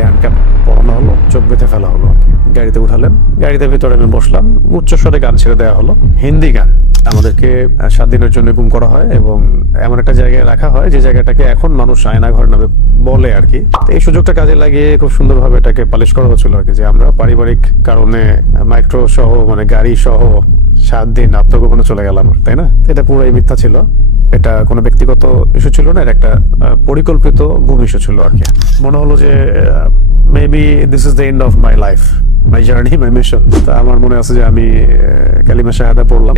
হাতে হ্যান্ডক্যাপ পরানো হলো, চোখ বেঁধে ফেলা হলো। গাড়িতে উঠালেন, গাড়িতে ভিতরে আমি বসলাম, উচ্চস্বরে গান ছেড়ে দেওয়া হলো, হিন্দি গান। আমাদেরকে 7 দিনের জন্য গুম করা হয় এবং এমন একটা জায়গায় রাখা হয় যে জায়গাটাকে এখন মানুষ আয়নাঘর নামে বলে আর কি। এই সুযোগটা কাজে লাগিয়ে খুব সুন্দরভাবে এটাকে পালিশ করা হচ্ছিল আর কি, যে আমরা পারিবারিক কারণে মাইক্রো সহ মানে গাড়ি সহ 7 দিন আত্মগোপনে চলে গেলাম, তাই না? এটা পুরোই মিথ্যা ছিল। এটা কোনো ব্যক্তিগত ইস্যু ছিল না, এটা একটা পরিকল্পিত গুম ইস্যু ছিল আর কি। মনে হলো যে maybe this is the end of my life, my journey, my mission. তা আমার মনে আছে যে আমি কালিমা শাহাদা পড়লাম।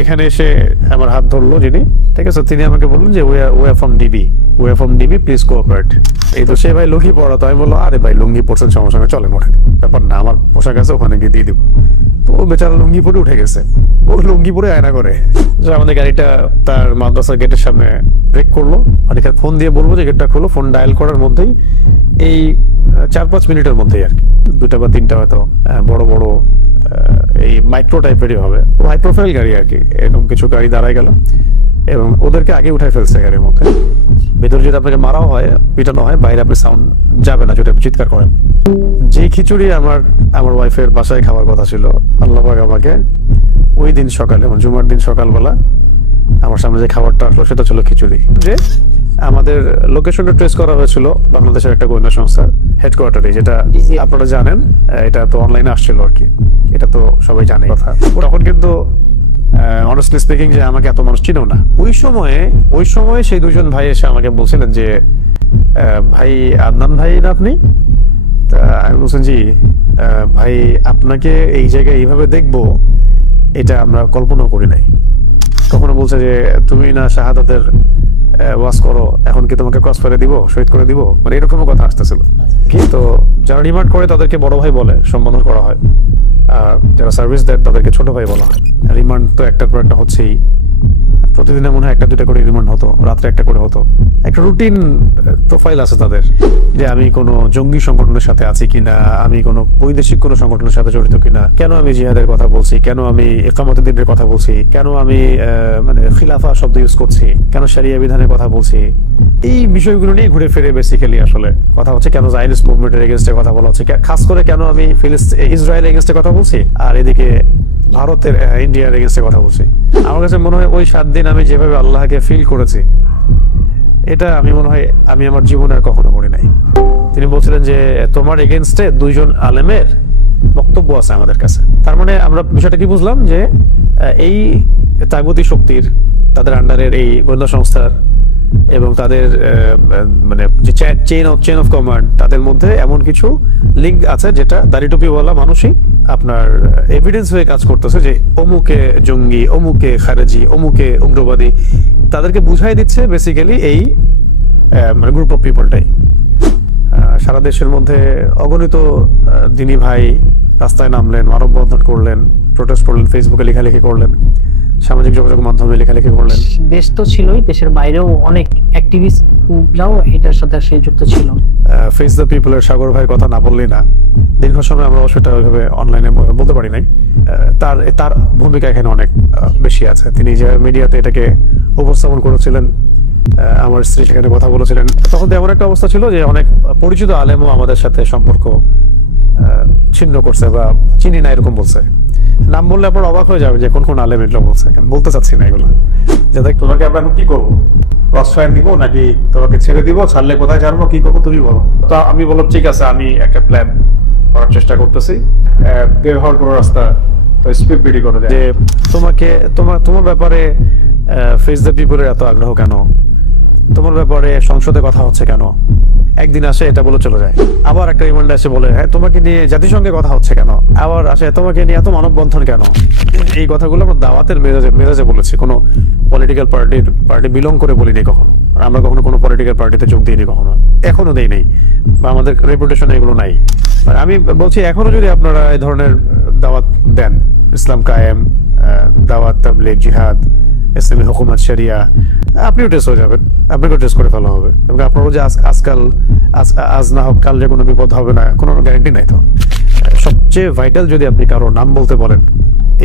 এখানে এসে আমার হাত ধরলো যিনি, ঠিক আছে, তিনি আমাকে বললেন যে we are from DB, please cooperate. এই তো সে ভাই লুঙ্গি পরা, তো আমি বললো আরে ভাই লুঙ্গি পড়ছেন, সমস্যা নেই, চলেন ওঠেন, ব্যাপার না, আমার পোশাক আছে, ওখানে গিয়ে দিয়ে দিব। তো ও বেচারা লুঙ্গি পরে উঠে গেছে, ও লুঙ্গি পরে আয়না করে। আমাদের গাড়িটা তার মাদ্রাসার গেটের সামনে ব্রেক করলো, আর এখানে ফোন দিয়ে বলবো যে গেটটা খোলো। ফোন ডায়াল করার মধ্যেই এই 4-5 মিনিটের মধ্যেই আর কি 2টা বা 3টা হয়তো বড় বড় এই মাইক্রো টাইপেরই হবে, হাই প্রোফাইল গাড়ি আর কি, এরকম কিছু গাড়ি দাঁড়ায় গেল এবং ওদেরকে আগে উঠাই ফেলছে গাড়ির মধ্যে। ভেতরে যদি আপনাকে মারাও হয়, পিটানো হয়, বাইরে আপনি সাউন্ড যাবে না যদি আপনি চিৎকার করেন। যে খিচুড়ি আমার ওয়াইফের বাসায় খাওয়ার কথা ছিল, আল্লাহ পাক আমাকে ওই দিন সকালে, মানে জুমার দিন সকালবেলা আমার সামনে যে খাবারটা আসলো সেটা ছিল খিচুড়ি। যে আমাদের লোকেশনটা ট্রেস করা হয়েছিল বাংলাদেশের একটা গোয়েন্দা সংস্থার হেডকোয়ার্টারে, যেটা আপনারা জানেন, এটা তো অনলাইনে আসছিল আর কি, এটা তো সবাই জানে কথা। তখন কিন্তু অনেস্টলি স্পিকিং যে আমাকে এত মানুষ চিনেও না। ওই সময়ে সেই দুজন ভাই এসে আমাকে বলছিলেন যে ভাই আদনান ভাই না আপনি? তা আমি বলছেন জি ভাই, আপনাকে এই জায়গায় এইভাবে দেখবো এটা আমরা কল্পনাও করি নাই। কখনো বলছে যে তুমি না শাহাদাতের ওয়াজ করো, এখন কি তোমাকে ক্রস ফায়ারে দিব, শহীদ করে দিব, মানে এরকমও কথা আসতেছিল। কিন্তু যারা রিমান্ড করে তাদেরকে বড় ভাই বলে সম্বোধন করা হয়, আর যারা সার্ভিস দেয় তাদেরকে ছোট ভাই বলা হয়। রিমান্ড তো একটার পর একটা হচ্ছেই, প্রতিদিনে মনে হয় 1-2টা করে রিমান্ড হতো, রাত্রে 1টা করে হতো। একটা রুটিন প্রোফাইল আছে তাদের, যে আমি কোনো জঙ্গি সংগঠনের সাথে আছি কিনা, আমি কোনো বৈদেশিক কোনো সংগঠনের সাথে জড়িত কিনা, কেন আমি জিহাদের কথা বলছি, কেন আমি ইকামতে দ্বীনের কথা বলছি, কেন আমি মানে খিলাফা শব্দ ইউজ করছি, কেন শরিয়া বিধানের কথা বলছি, এই বিষয়গুলো নিয়ে ঘুরে ফিরে বেসিক্যালি আসলে কথা হচ্ছে। কেন জায়নিস্ট মুভমেন্টের এগেইনস্টে কথা বলা হচ্ছে, খাস করে কেন আমি ইসরায়েল এগেইনস্টে কথা বলছি, আর এদিকে ভারতের ইন্ডিয়ার এগেইনস্টে কথা বলছি। আমার কাছে মনে হয় ওই 7 দিন আমি যেভাবে আল্লাহকে ফিল করেছি, এটা আমি মনে হয় আমি আমার জীবনে আর কখনো করি নাই। তিনি বলছিলেন যে তোমার এগেইনস্টে 2 জন আলেমের বক্তব্য আছে আমাদের কাছে। তার মানে আমরা বিষয়টা কি বুঝলাম, যে এই তাগুতি শক্তির, তাদের আন্ডারের এই গোয়েন্দা সংস্থার এবং তাদের মানে যে চেইন অফ কমান্ড, তাদের মধ্যে এমন কিছু লিঙ্ক আছে যেটা দাড়িটুপিওয়ালা মানুষই আপনার এভিডেন্স হয়ে কাজ করতেছে, যে অমুকে জঙ্গি, অমুকে খারেজি, অমুকে উগ্রবাদী, তাদেরকে বুঝাই দিচ্ছে বেসিক্যালি এই মানে গ্রুপ অফ পিপলটাই। সারা দেশের মধ্যে অগণিত দিনী ভাই রাস্তায় নামলেন, মানববন্ধন করলেন, প্রোটেস্ট করলেন, ফেসবুকে লেখালেখি করলেন, সামাজিক যোগাযোগ মাধ্যমে লেখালেখি করলেন। দেশ তো ছিলই, দেশের বাইরেও অনেক অ্যাক্টিভিস্টরাও এটার সাথে যুক্ত ছিল। ফেস দ্য পিপলের সাগর ভাইয়ের কথা না বললেই না। দীর্ঘ সময় আমরা সেটা ওইভাবে অনলাইনে বলতে পারি নাই। তার ভূমিকা এখানে অনেক বেশি আছে। তিনি যে মিডিয়াতে এটাকে উপস্থাপন করেছিলেন, আমার স্ত্রী সেখানে কথা বলেছিলেন, তখন এমন একটা অবস্থা ছিল যে অনেক পরিচিত আলেমও আমাদের সাথে সম্পর্ক ছিন্ন করছে বা চিনি না এরকম বলছে। নাম বললে আপনার অবাক হয়ে যাবে যে কোন আলেম এগুলো বলছে, বলতে চাচ্ছি না এগুলো। যাতে তোমাকে আমরা কি করবো, ক্রস ফায়ার দিব নাকি তোমাকে ছেড়ে দিব, ছাড়লে কোথায় জানবো, কি করবো তুমি বলো। তো আমি বললাম ঠিক আছে, আমি একটা প্ল্যান করার চেষ্টা করতেছি, বের হওয়ার কোনো রাস্তা স্পিড বিডি করে দেয়। যে তোমার ব্যাপারে ফেস দ্য পিপলের এত আগ্রহ কেন, তোমার ব্যাপারে সংসদে কথা হচ্ছে কেন, একদিন আসে এটা বলে চলে যায়, আবার একটা রিমান্ডে আসে বলে হ্যাঁ তোমাকে নিয়ে জাতিসংঘে কথা হচ্ছে কেন, আবার আসে তোমাকে নিয়ে এত মানববন্ধন কেন। এই কথাগুলো আমরা দাওয়াতের মেজাজে বলেছি, কোনো পলিটিক্যাল পার্টি বিলং করে বলিনি কখনো, আর আমরা কখনো কোনো পলিটিক্যাল পার্টিতে যোগ দিইনি কখনো, এখনো দেই নেই, বা আমাদের রেপুটেশনে এগুলো নাই। আমি বলছি এখনো যদি আপনারা এই ধরনের দাওয়াত দেন, ইসলাম কায়েম, দাওয়াত, তাবলীগ, জিহাদ, ইসলামী হুকুমত, শরিয়া, আপনিও টেস্ট হয়ে যাবেন, আপনাকেও টেস্ট করে ফেলা হবে, এবং আপনারও যে আজ না হোক কাল যে কোনো বিপদ হবে না কোনো গ্যারান্টি নাই। তো সবচেয়ে ভাইটাল যদি আপনি কারো নাম বলতে বলেন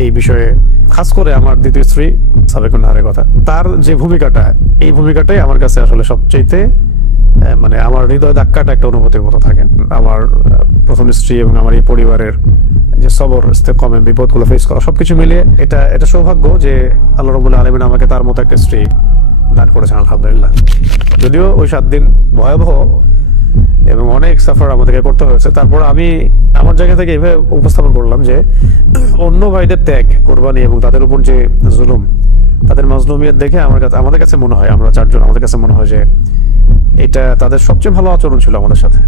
এই বিষয়ে, খাস করে আমার দ্বিতীয় স্ত্রী সাবেকুন নাহারের কথা, তার যে ভূমিকাটা, এই ভূমিকাটাই আমার কাছে আসলে সবচেয়ে মানে আমার হৃদয় ধাক্কাটা একটা অনুভূতির মতো থাকে। আমার প্রথম স্ত্রী এবং আমার এই পরিবারের যে সবর কমে বিপদগুলো ফেস করা সবকিছু মিলিয়ে এটা সৌভাগ্য যে আল্লাহ রাব্বুল আলামিন আমাকে তার মতো একটা স্ত্রী দান করেছেন, আলহামদুলিল্লাহ। যদিও ওই 7 দিন ভয়াবহ এবং অনেক সাফার আমাদেরকে করতে হয়েছে, তারপর আমি আমার জায়গা থেকে এভাবে উপস্থাপন করলাম যে অন্য ভাইদের ত্যাগ, কোরবানি এবং তাদের উপর যে জুলুম, তাদের মাজলুমিয়ত দেখে আমাদের কাছে মনে হয়, আমরা 4 জন, আমাদের কাছে মনে হয় যে এটা তাদের সবচেয়ে ভালো আচরণ ছিল আমাদের সাথে।